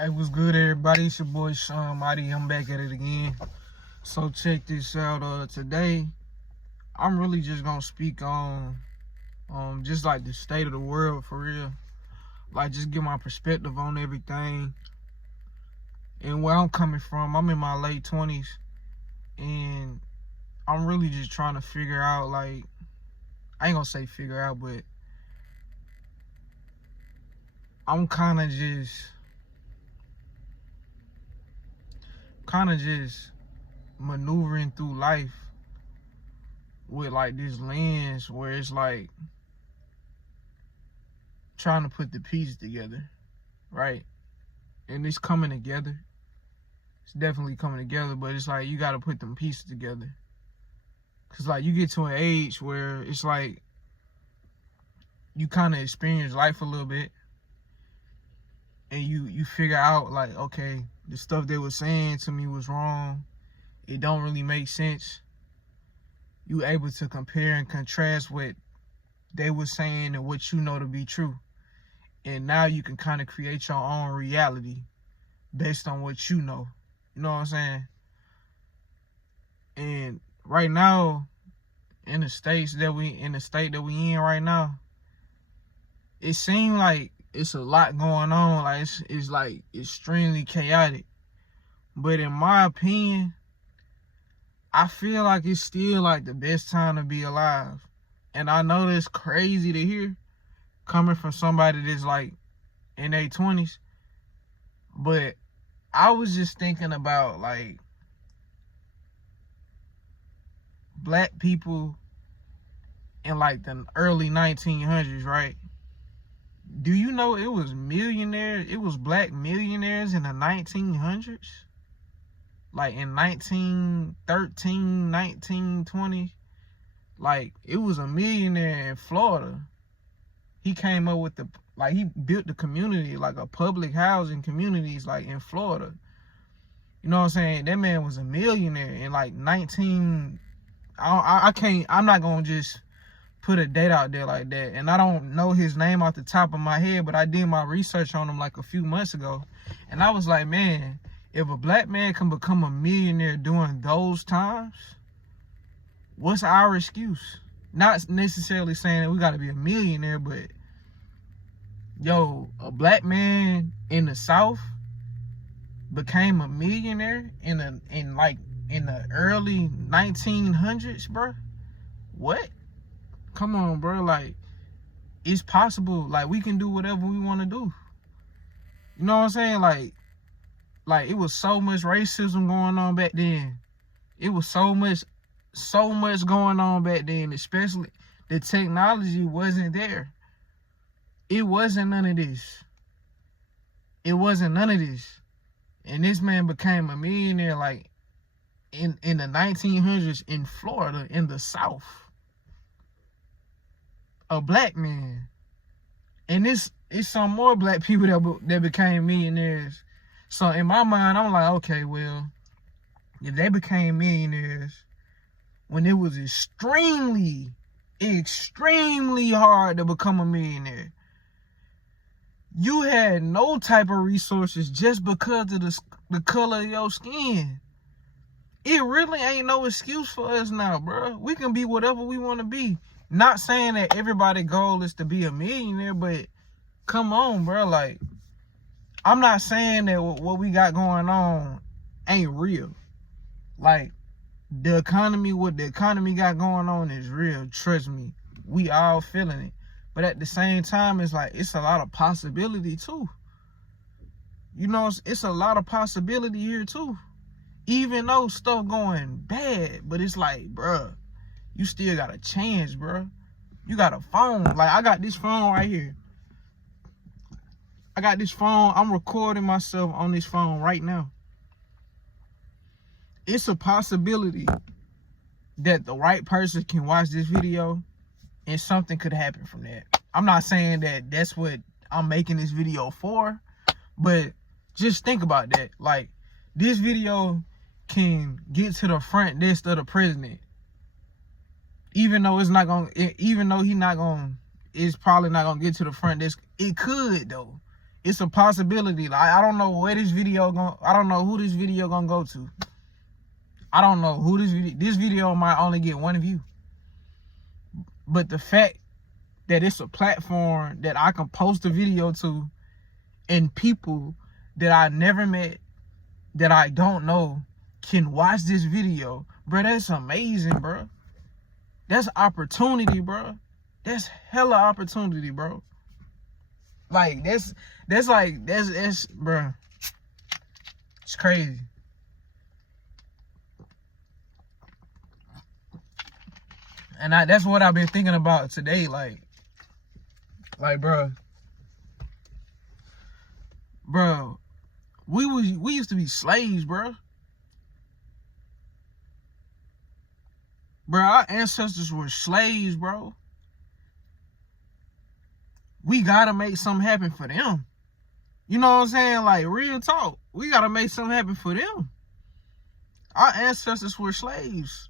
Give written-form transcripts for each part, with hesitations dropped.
Hey, what's good, everybody? It's your boy Sean Mighty. I'm back at it again. So check this out. Today, I'm really just gonna speak on just like the state of the world for real. Like just give my perspective on everything and where I'm coming from. I'm in my late 20s and I'm really just trying to figure out, like, I ain't gonna say figure out, but I'm kind of just maneuvering through life with like this lens where it's like trying to put the pieces together, right? And it's coming together. It's definitely coming together, but it's like you got to put them pieces together. Cause like you get to an age where it's like you kind of experience life a little bit, and you figure out like, okay, the stuff they were saying to me was wrong. It don't really make sense. You able to compare and contrast what they were saying and what you know to be true. And now you can kind of create your own reality based on what you know. You know what I'm saying? And right now, in the state that we in right now, it seems like it's a lot going on. Like it's like extremely chaotic. But in my opinion, I feel like it's still like the best time to be alive. And I know that's crazy to hear coming from somebody that's like in their 20s. But I was just thinking about like black people in like the early 1900s, right? Do you know it was black millionaires in the 1900s? Like in 1913, 1920, like it was a millionaire in Florida. He came up with he built the community, like a public housing communities like in Florida. You know what I'm saying? That man was a millionaire in like I'm not gonna just put a date out there like that. And I don't know his name off the top of my head, but I did my research on him like a few months ago. And I was like, man, if a black man can become a millionaire during those times, what's our excuse? Not necessarily saying that we gotta be a millionaire, but yo, a black man in the South became a millionaire in the early 1900s, bro. What? Come on, bro. Like, it's possible. Like, we can do whatever we want to do. You know what I'm saying? Like it was so much racism going on back then. It was so much going on back then, especially the technology wasn't there. It wasn't none of this. And this man became a millionaire like in the 1900s in Florida, in the South. A black man. And it's some more black people that became millionaires. So in my mind, I'm like, okay, well, if they became millionaires when it was extremely hard to become a millionaire, you had no type of resources just because of the color of your skin. It really ain't no excuse for us now, bro. We can be whatever we want to be. Not saying that everybody's goal is to be a millionaire, but come on, bro. Like, I'm not saying that what we got going on ain't real. Like, what the economy got going on is real. Trust me. We all feeling it. But at the same time, it's like, it's a lot of possibility too. You know, it's a lot of possibility here too. Even though stuff going bad, but it's like, bruh, you still got a chance, bruh. You got a phone. Like, I got this phone right here. I'm recording myself on this phone right now. It's a possibility that the right person can watch this video and something could happen from that. I'm not saying that that's what I'm making this video for, but just think about that. Like, this video can get to the front desk of the president. Even though it's probably not gonna get to the front desk, it could though. It's a possibility. Like, I don't know where this video I don't know who this video gonna go to. I don't know who this video might only get 1 view. But the fact that it's a platform that I can post a video to, and people that I never met, that I don't know, can watch this video, bro, that's amazing, bro. That's opportunity, bro. That's hella opportunity, bro. Like, that's bro. It's crazy. And that's what I've been thinking about today, like, bro, we used to be slaves, bro. Bro, our ancestors were slaves, bro. We gotta make something happen for them. You know what I'm saying? Like, real talk. We gotta make something happen for them. Our ancestors were slaves.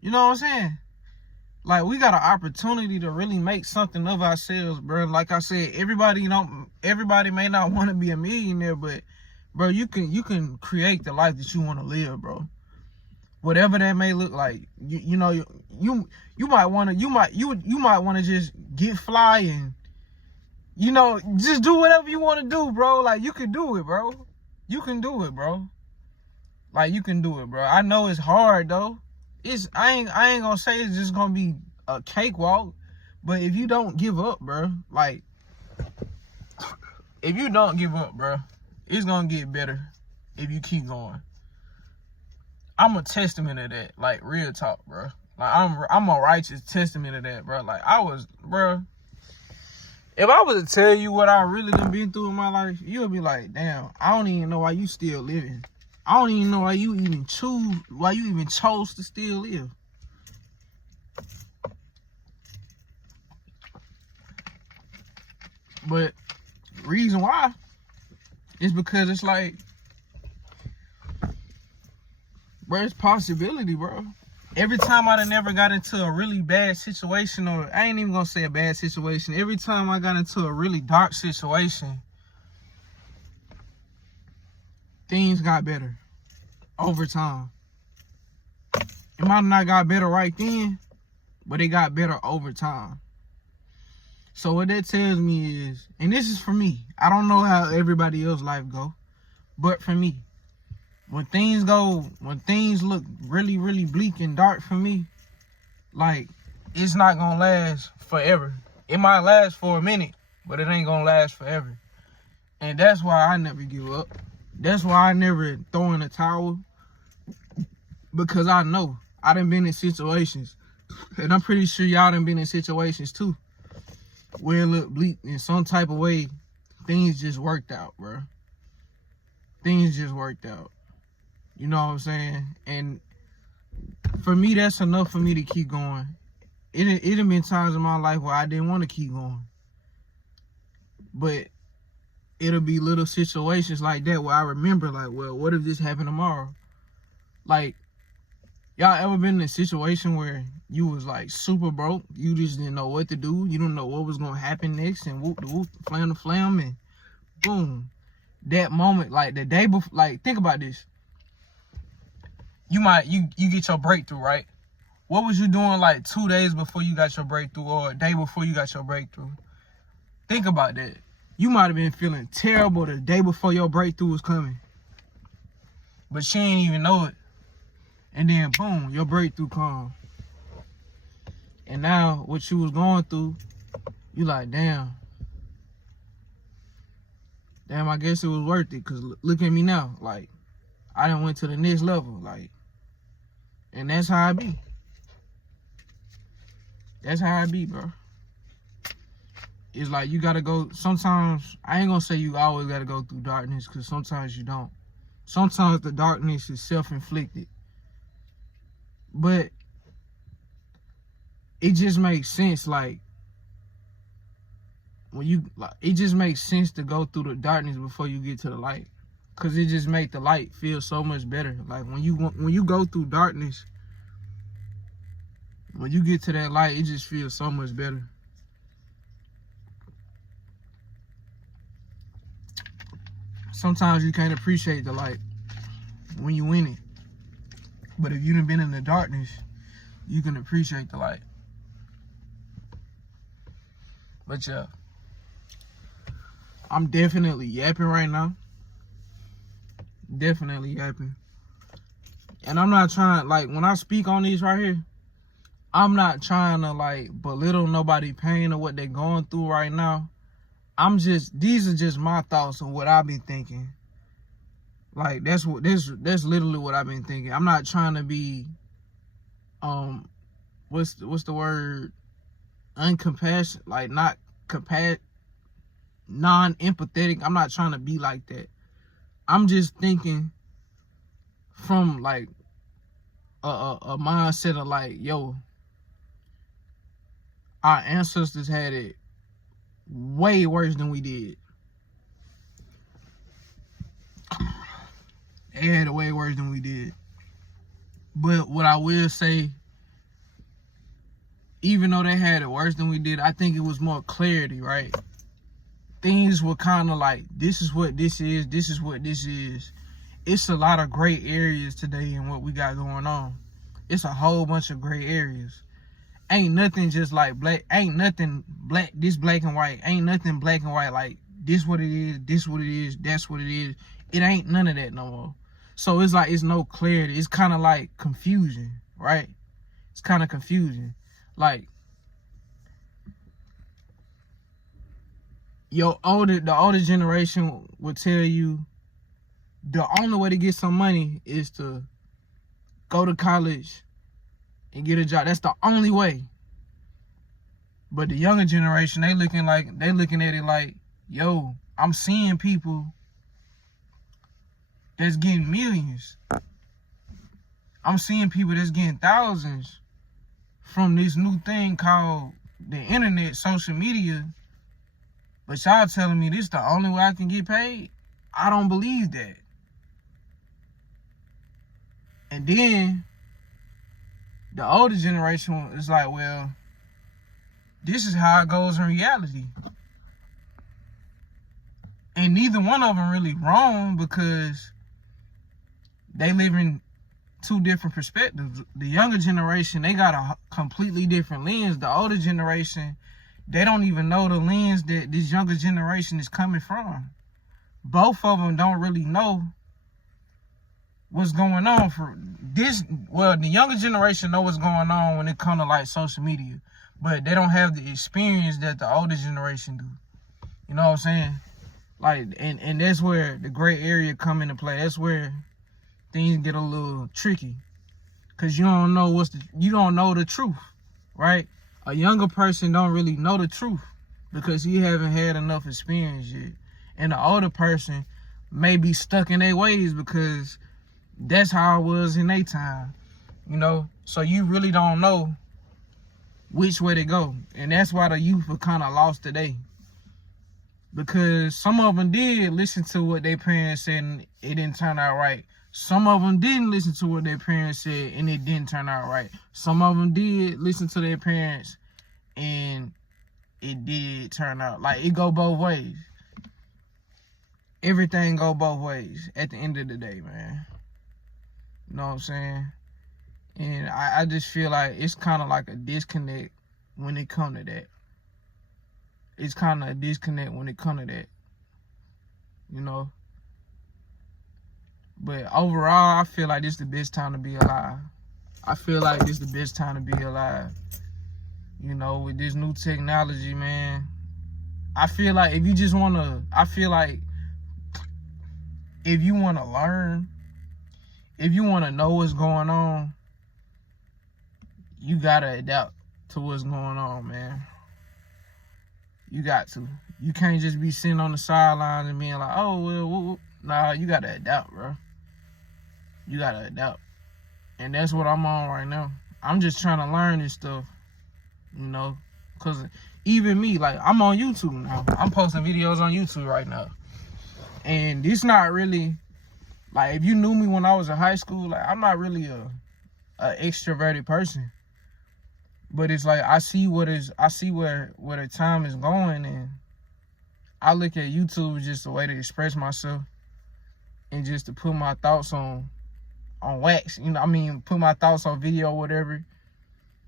You know what I'm saying? Like, we got an opportunity to really make something of ourselves, bro. Like I said, everybody may not want to be a millionaire, but bro, you can create the life that you want to live, bro. Whatever that may look like. You know, you might want to just get fly and, you know, just do whatever you want to do, bro. Like, you can do it, bro. You can do it, bro. Like, you can do it, bro. I know it's hard though. I ain't gonna say it's just gonna be a cakewalk, but if you don't give up, bro, like, if you don't give up, bro, it's gonna get better if you keep going. I'm a testament of that, like, real talk, bro. Like, I'm a righteous testament of that, bro. Like, bro, if I was to tell you what I really done been through in my life, you'll be like, damn, I don't even know why you still living. I don't even know why you even chose to still live. But reason why is because it's like, bro, it's possibility, bro. Every time I done never got into a really bad situation, or I ain't even gonna say a bad situation, every time I got into a really dark situation, things got better over time. It might not got better right then, but it got better over time. So what that tells me is, and this is for me, I don't know how everybody else's life go, but for me, when things look really, really bleak and dark for me, like, it's not gonna last forever. It might last for a minute, but it ain't gonna last forever. And that's why I never give up. That's why I never throw in a towel, because I know I done been in situations, and I'm pretty sure y'all done been in situations too, where it looked bleak in some type of way. Things just worked out, bro. Things just worked out. You know what I'm saying? And for me, that's enough for me to keep going. It have been times in my life where I didn't want to keep going, but it'll be little situations like that where I remember, like, well, what if this happened tomorrow? Like, y'all ever been in a situation where you was like super broke, you just didn't know what to do, you didn't know what was gonna happen next, and whoop the whoop, flam the flam, and boom, that moment, like the day before, like, think about this. You get your breakthrough, right? What was you doing like 2 days before you got your breakthrough, or a day before you got your breakthrough? Think about that. You might have been feeling terrible the day before your breakthrough was coming, but she ain't even know it. And then boom, your breakthrough come. And now what you was going through, you like, damn, I guess it was worth it, because look at me now. Like, I done went to the next level, like, and that's how I be. That's how I be, bro. It's like, you gotta go, sometimes, I ain't gonna say you always gotta go through darkness, because sometimes you don't. Sometimes the darkness is self-inflicted. But it just makes sense, like, it just makes sense to go through the darkness before you get to the light, because it just make the light feel so much better. Like, when you go through darkness, when you get to that light, it just feels so much better. sometimes you can't appreciate the light when you in it. But if you done been in the darkness, you can appreciate the light. But yeah, I'm definitely yapping right now. Definitely yapping. And I'm not trying, like, when I speak on these right here, I'm not trying to, like, belittle nobody pain or what they're going through right now. These are just my thoughts on what I've been thinking. Like, that's literally what I've been thinking. I'm not trying to be, what's the word? Uncompassionate, like, non-empathetic. I'm not trying to be like that. I'm just thinking from, like, a mindset of, like, yo, our ancestors had it way worse than we did. They had it way worse than we did. But what I will say, even though they had it worse than we did, I think it was more clarity, right? Things were kind of like, this is what this is, this is what this is. It's a lot of gray areas today in what we got going on. It's a whole bunch of gray areas. Ain't nothing just like black. Ain't nothing black, this black and white. Ain't nothing black and white like this what it is, this what it is, that's what it is. It ain't none of that no more. So it's like, it's no clarity. It's kind of like confusion, right? It's kind of confusing. Like, the older generation would tell you the only way to get some money is to go to college and get a job. That's the only way. But the younger generation, they looking at it like, yo, I'm seeing people that's getting millions. I'm seeing people that's getting thousands from this new thing called the internet, social media. But y'all telling me this the only way I can get paid? I don't believe that. And then the older generation is like, well, this is how it goes in reality. And neither one of them really wrong, because they live in two different perspectives. The younger generation, they got a completely different lens. The older generation, they don't even know the lens that this younger generation is coming from. Both of them don't really know what's going on for this. Well, the younger generation know what's going on when it comes to like social media, but they don't have the experience that the older generation do. You know what I'm saying? Like, and that's where the gray area come into play. That's where things get a little tricky, cause you don't know the truth, right? A younger person don't really know the truth because he haven't had enough experience yet, and the older person may be stuck in their ways because that's how it was in their time, you know? So you really don't know which way to go. And that's why the youth are kind of lost today. Because some of them did listen to what their parents said and it didn't turn out right. Some of them didn't listen to what their parents said and it didn't turn out right. Some of them did listen to their parents and it did turn out. Like, it go both ways. Everything go both ways at the end of the day, man. You know what I'm saying? And I just feel like it's kind of like a disconnect when it comes to that. It's kind of a disconnect when it comes to that. You know? But overall, I feel like this is the best time to be alive. I feel like this is the best time to be alive. You know, with this new technology, man. I feel like if you just want to, if you want to learn, if you want to know what's going on, you got to adapt to what's going on, man. You got to. You can't just be sitting on the sidelines and being like, oh, well, nah, you got to adapt, bro. You got to adapt. And that's what I'm on right now. I'm just trying to learn this stuff, you know, because even me, like, I'm on YouTube now. I'm posting videos on YouTube right now. And it's not really, like, if you knew me when I was in high school, like, I'm not really a extroverted person. But it's like, I see where the time is going, and I look at YouTube as just a way to express myself. and just to put my thoughts on wax, you know, I mean, put my thoughts on video or whatever.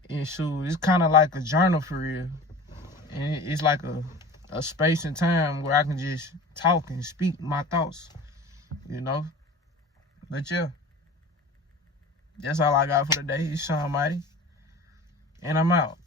And shoot, it's kind of like a journal for real. And it's like a space and time where I can just talk and speak my thoughts, you know? But yeah, that's all I got for today. It's Sean Mighty, and I'm out.